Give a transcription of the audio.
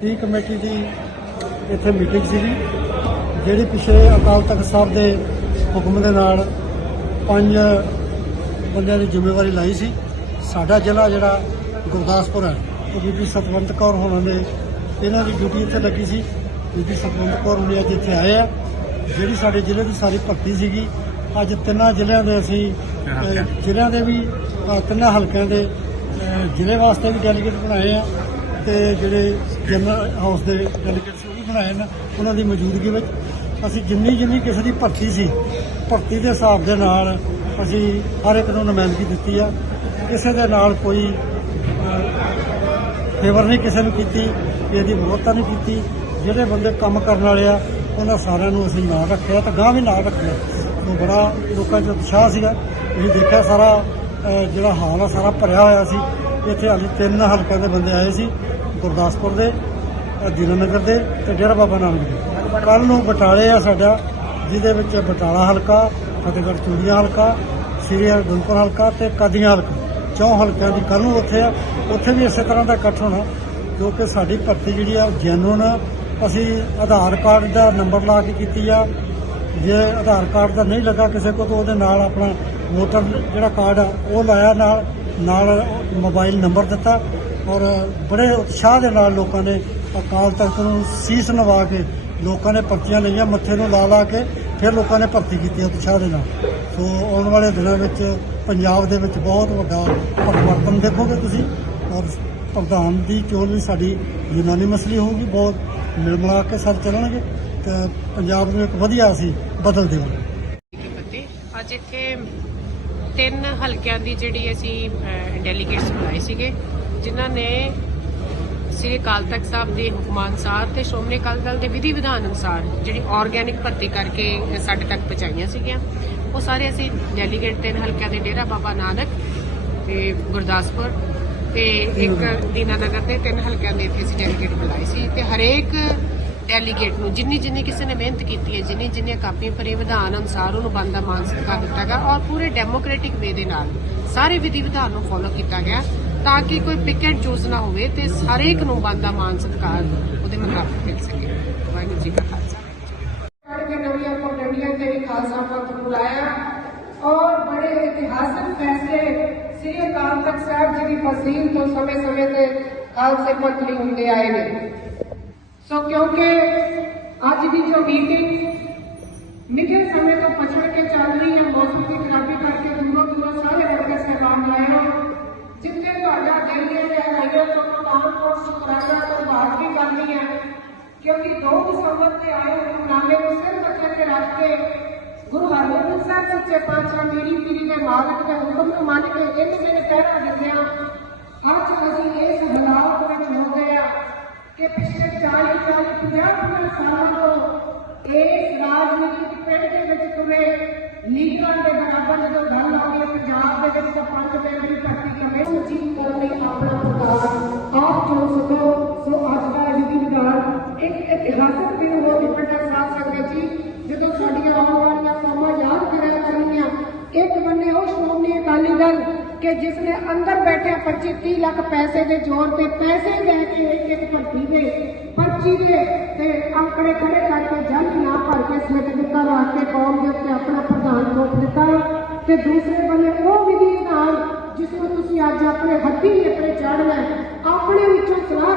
T committee ਦੀ ਇੱਥੇ meeting ਸੀਗੀ ਜਿਹੜੀ ਪਿਛੇ ਅਕਾਲ ਤਖਤ ਸਾਹਿਬ ਦੇ ਹੁਕਮ ਦੇ ਨਾਲ ਪੰਜ ਬੰਦਿਆਂ ਦੀ ਜ਼ਿੰਮੇਵਾਰੀ ਲਾਈ ਸੀ। ਸਾਡਾ ਜ਼ਿਲ੍ਹਾ ਜਿਹੜਾ ਗੁਰਦਾਸਪੁਰ ਹੈ ਉਹ ਬੀਬੀ ਸਤਵੰਤ ਕੌਰ ਹੋਣਾ ਨੇ ਇਹਨਾਂ ਦੀ ਡਿਊਟੀ ਇੱਥੇ ਲੱਗੀ ਸੀ। ਬੀਬੀ ਸਤਵੰਤ ਕੌਰ ਹੁਣੀ ਅੱਜ ਇੱਥੇ ਆਏ ਆ। ਜਿਹੜੀ ਸਾਡੇ ਜ਼ਿਲ੍ਹੇ ਦੀ ਸਾਰੀ ਭਰਤੀ ਸੀਗੀ ਅੱਜ ਤਿੰਨਾਂ ਜ਼ਿਲ੍ਹਿਆਂ ਦੇ ਅਸੀਂ ਜ਼ਿਲ੍ਹਿਆਂ ਦੇ ਵੀ ਤਿੰਨਾਂ ਹਲਕਿਆਂ ਦੇ ਜ਼ਿਲ੍ਹੇ ਵਾਸਤੇ ਵੀ ਡੈਲੀਗੇਟ ਬਣਾਏ ਆ। ਤੇ ਜਿਹੜੇ ਜਨਰਲ ਹਾਊਸ ਦੇ ਡੈਲੀਗੇਟਸ ਉਹ ਵੀ ਬਣਾਏ ਨੇ, ਉਹਨਾਂ ਦੀ ਮੌਜੂਦਗੀ ਵਿੱਚ। ਅਸੀਂ ਜਿੰਨੀ ਜਿੰਨੀ ਕਿਸੇ ਦੀ ਭਰਤੀ ਸੀ, ਭਰਤੀ ਦੇ ਹਿਸਾਬ ਦੇ ਨਾਲ ਅਸੀਂ ਹਰ ਇੱਕ ਨੂੰ ਨੁਮਾਇੰਦਗੀ ਦਿੱਤੀ ਆ। ਕਿਸੇ ਦੇ ਨਾਲ ਕੋਈ ਫੇਵਰ ਨਹੀਂ ਕਿਸੇ ਨੂੰ ਕੀਤੀ ਕਿ ਇਹਦੀ ਵਿਰੋਧਤਾ ਨਹੀਂ ਕੀਤੀ। ਜਿਹੜੇ ਬੰਦੇ ਕੰਮ ਕਰਨ ਵਾਲੇ ਆ, ਉਹਨਾਂ ਸਾਰਿਆਂ ਨੂੰ ਅਸੀਂ ਨਾਲ ਰੱਖਿਆ ਤੇ ਗਾਂ ਵੀ ਨਾਲ ਰੱਖਿਆ। ਉਹ ਬੜਾ ਲੋਕਾਂ 'ਚ ਉਤਸ਼ਾਹ ਸੀਗਾ। ਤੁਸੀਂ ਦੇਖਿਆ ਸਾਰਾ ਜਿਹੜਾ ਹਾਲ ਆ, ਸਾਰਾ ਭਰਿਆ ਹੋਇਆ ਸੀ। ਇੱਥੇ ਹਾਲੇ ਤਿੰਨ ਹਲਕਿਆਂ ਦੇ ਬੰਦੇ ਆਏ ਸੀ। ਗੁਰਦਾਸਪੁਰ ਦੇ ਅਹ, ਦੀਨਾਨਗਰ ਦੇ ਤੇ ਡੇਰਾ ਬਾਬਾ ਨਾਨਕ ਦੇ। ਕੱਲ ਨੂੰ ਬਟਾਲੇ ਆ ਸਾਡਾ ਜਿਹਦੇ ਵਿੱਚ ਬਟਾਲਾ ਹਲਕਾ ਫਤਿਹਗੜ੍ਹ ਚੂੜੀਆਂ ਹਲਕਾ ਸ੍ਰੀ ਹਰਗੋਬਿੰਦਪੁਰ ਹਲਕਾ ਤੇ ਕਾਦੀਆਂ ਹਲਕਾ। ਚੌਂ ਹਲਕਿਆਂ ਦੀ ਕੱਲ ਨੂੰ ਉੱਥੇ ਆ। ਉੱਥੇ ਵੀ ਇਸੇ ਤਰ੍ਹਾਂ ਦਾ ਇਕੱਠ ਹੋਣਾ ਕਿਉਂਕਿ ਸਾਡੀ ਭਰਤੀ ਜਿਹੜੀ ਆ ਜੈਨੂਨ ਅਸੀਂ ਆਧਾਰ ਕਾਰਡ ਦਾ ਨੰਬਰ ਲਾ ਕੇ ਕੀਤੀ ਆ। ਜੇ ਆਧਾਰ ਕਾਰਡ ਦਾ ਨਹੀਂ ਲੱਗਾ ਕਿਸੇ ਕੋਲ ਤਾਂ ਉਹਦੇ ਨਾਲ ਆਪਣਾ ਵੋਟਰ ਜਿਹੜਾ ਕਾਰਡ ਆ ਉਹ ਲਾਇਆ ਨਾਲ ਨਾਲ ਮੋਬਾਈਲ ਨੰਬਰ ਦਿੱਤਾ। ਔਰ ਬੜੇ ਉਤਸ਼ਾਹ ਦੇ ਨਾਲ ਲੋਕਾਂ ਨੇ ਅਕਾਲ ਤਖਤ ਨੂੰ ਸੀਸ ਨਵਾ ਕੇ ਲੋਕਾਂ ਨੇ ਪਰਚੀਆਂ ਲਈਆਂ, ਮੱਥੇ ਨੂੰ ਲਾ ਲਾ ਕੇ ਫਿਰ ਲੋਕਾਂ ਨੇ ਭਰਤੀ ਕੀਤੀ ਉਤਸ਼ਾਹ ਦੇ ਨਾਲ। ਸੋ ਆਉਣ ਵਾਲੇ ਦਿਨਾਂ ਵਿੱਚ ਪੰਜਾਬ ਦੇ ਵਿੱਚ ਬਹੁਤ ਵੱਡਾ ਪਰਿਵਰਤਨ ਦੇਖੋਗੇ ਤੁਸੀਂ ਔਰ ਪ੍ਰਧਾਨ ਦੀ ਚੋਣ ਵੀ ਸਾਡੀ ਯੂਨਾਨੀ ਮਸਲੀ ਹੋਊਗੀ, ਬਹੁਤ ਮਿਲ ਮਿਲਾ ਕੇ ਸਭ ਚੱਲਣਗੇ ਤੇ ਪੰਜਾਬ ਨੂੰ ਇੱਕ ਵਧੀਆ ਅਸੀਂ ਬਦਲ ਦੇਵਾਂਗੇ। ਅੱਜ ਇੱਥੇ ਤਿੰਨ ਹਲਕਿਆਂ ਦੀ ਜਿਹੜੀ ਅਸੀਂ ਡੈਲੀਗੇਟਸ ਬੁਲਾਏ ਸੀਗੇ। ਜਿਨ੍ਹਾਂ ਨੇ ਸ੍ਰੀ ਅਕਾਲ ਤਖਤ ਸਾਹਿਬ ਦੇ ਹੁਕਮਾਂ ਅਨੁਸਾਰ ਤੇ ਸ਼੍ਰੋਮਣੀ ਅਕਾਲੀ ਦਲ ਦੇ ਵਿਧੀ ਵਿਧਾਨ ਅਨੁਸਾਰ ਜਿਹੜੀ ਆਰਗੈਨਿਕ ਭਰਤੀ ਕਰਕੇ ਸਾਡੇ ਤੱਕ ਪਹੁੰਚਾਈਆਂ ਸੀਗੀਆਂ। ਉਹ ਸਾਰੇ ਅਸੀਂ ਡੈਲੀਗੇਟ ਤਿੰਨ ਹਲਕਿਆਂ ਦੇ ਡੇਰਾ ਬਾਬਾ ਨਾਨਕ ਤੇ ਗੁਰਦਾਸਪੁਰ ਤੇ ਇੱਕ ਦੀਨਾਨਗਰ ਦੇ ਤਿੰਨ ਹਲਕਿਆਂ ਦੇ ਇੱਥੇ ਅਸੀਂ ਡੈਲੀਗੇਟ ਬੁਲਾਏ ਸੀ ਤੇ ਹਰੇਕ ਡੈਲੀਗੇਟ ਨੂੰ ਜਿੰਨੀ ਜਿੰਨੀ ਕਿਸੇ ਨੇ ਮਿਹਨਤ ਕੀਤੀ ਹੈ ਜਿੰਨੀ ਜਿੰਨੀਆਂ ਕਾਪੀਆਂ ਭਰੇ ਵਿਧਾਨ ਅਨੁਸਾਰ ਉਹਨੂੰ ਬੰਦਾ ਮਾਨ ਸਤਿਕਾਰ ਦਿੱਤਾ ਗਿਆ ਔਰ ਪੂਰੇ ਡੈਮੋਕ੍ਰੈਟਿਕ ਵੇ ਦੇ ਨਾਲ ਸਾਰੇ ਵਿਧੀ ਵਿਧਾਨ ਨੂੰ ਫੋਲੋ ਕੀਤਾ ਗਿਆ। ਤਾਂ ਕਿ ਕੋਈ ਪਿਕ ਚੂਜ਼ ਨਾ ਹੋਵੇ ਤੇ ਹਰੇਕ ਨੂੰ ਬੰਦਾ ਮਾਨ ਸਤਿਕਾਰ ਉਹਦੇ ਮੁਤਾਬਕ ਮਿਲ ਸਕੇ। ਵਾਹਿਗੁਰੂ ਜੀ ਕਾ ਖਾਲਸਾ। ਕਰਕੇ ਨਵੀਆਂ ਪਗੜੀਆਂ ਤੇ ਵੀ ਖਾਲਸਾ ਪੰਥ ਬੁਲਾਇਆ ਔਰ ਬੜੇ ਇਤਿਹਾਸਕ ਫੈਸਲੇ ਸ੍ਰੀ ਅਕਾਲ ਤਖਤ ਸਾਹਿਬ ਜੀ ਦੀ ਫਸੀਲ ਤੋਂ ਸਮੇਂ-ਸਮੇਂ ਤੇ ਖਾਲਸੇ ਪੰਥ ਲਈ ਹੁੰਦੇ ਆਏ ਨੇ। ਸੋ ਕਿਉਂਕਿ ਅੱਜ ਦੀ ਜੋ ਮੀਟਿੰਗ ਨਿੱਘੇ ਸਮੇਂ ਤੋਂ ਪਛੜ ਕੇ ਚੱਲ ਰਹੀ ਹੈ, ਮੌਸਮ ਦੀ ਬਾਤ ਵੀ ਕਰਨੀ ਹੈ ਕਿਉਂਕਿ 2 ਦਸੰਬਰ ਤੇ ਆਏ ਹੁਕਮਨਾਮੇ ਨੂੰ ਸਿਰ ਮੱਥੇ ਤੇ ਰੱਖ ਕੇ ਗੁਰੂ ਹਰਗੋਬਿੰਦ ਸਾਹਿਬ ਸੱਚੇ ਪਾਤਸ਼ਾਹ ਮੇਰੀ ਪੀਰੀ ਦੇ ਮਾਲਕ ਦੇ ਹੁਕਮ ਨੂੰ ਮੰਨ ਕੇ ਇਹਨੇ ਮੇਰੇ ਪਹਿਰਾ ਦਿੰਦਿਆਂ ਅੱਜ ਅਸੀਂ ਇਸ ਹਾਲਾਤ ਵਿੱਚ ਹੋ ਗਏ ਆ ਕਿ ਪਿਛਲੇ 40 40 50 50 ਸਾਲਾਂ ਤੋਂ ਇਸ ਰਾਜਨੀਤਿਕ ਪਿੰਡ ਦੇ ਵਿੱਚ ਤੁਰੇ ਲੀਡਰਾਂ ਦੇ ਬਰਾਬਰ ਜਦੋਂ ਗੱਲ ਆਉਂਦੀ ਹੈ ਪੰਜਾਬ ਦੇ ਵਿੱਚ ਤਾਂ ਪੰਜ ਮੈਂਬਰੀ ਭਰਤੀ ਕਰਨੇ ਸੁਚੀਤ ਇਤਿਹਾਸਕ ਦਿਨ ਹੋ ਨਿਪਟਾ ਸਾਧ ਸੰਗਤ ਜੀ ਜਦੋਂ ਸਾਡੀਆਂ ਆਉਣ ਵਾਲੀਆਂ ਕੌਮਾਂ ਯਾਦ ਕਰਿਆ ਕਰਨੀਆਂ ਇੱਕ ਬੰਨੇ ਉਹ ਸ਼੍ਰੋਮਣੀ ਅਕਾਲੀ ਦਲ ਕਿ ਜਿਸ ਨੇ ਅੰਦਰ ਬੈਠੇ 25 30 ਲੱਖ ਪੈਸੇ ਦੇ ਜ਼ੋਰ ਤੇ ਪੈਸੇ ਲੈ ਕੇ ਇੱਕ ਇੱਕ ਭਰਤੀ ਦੇ ਪਰਚੀ ਦੇ ਤੇ ਅੰਕੜੇ ਖੜੇ ਕਰਕੇ ਜੰਗ ਨਾ ਭਰ ਕੇ ਸਿਰ ਦਿੱਤਾ ਰੱਖ ਕੇ ਕੌਮ ਦੇ ਉੱਤੇ ਆਪਣਾ ਪ੍ਰਧਾਨ ਥੋਪ ਦਿੱਤਾ। ਤੇ ਦੂਸਰੇ ਬੰਨੇ ਉਹ ਵਿਧੀ ਨਾਲ ਜਿਸ ਨੂੰ ਤੁਸੀਂ ਅੱਜ ਆਪਣੇ ਹੱਥੀਂ ਆਪਣੇ ਚੜ੍ਹਨਾ ਆਪਣੇ ਵਿੱਚੋਂ ਸਲਾਹ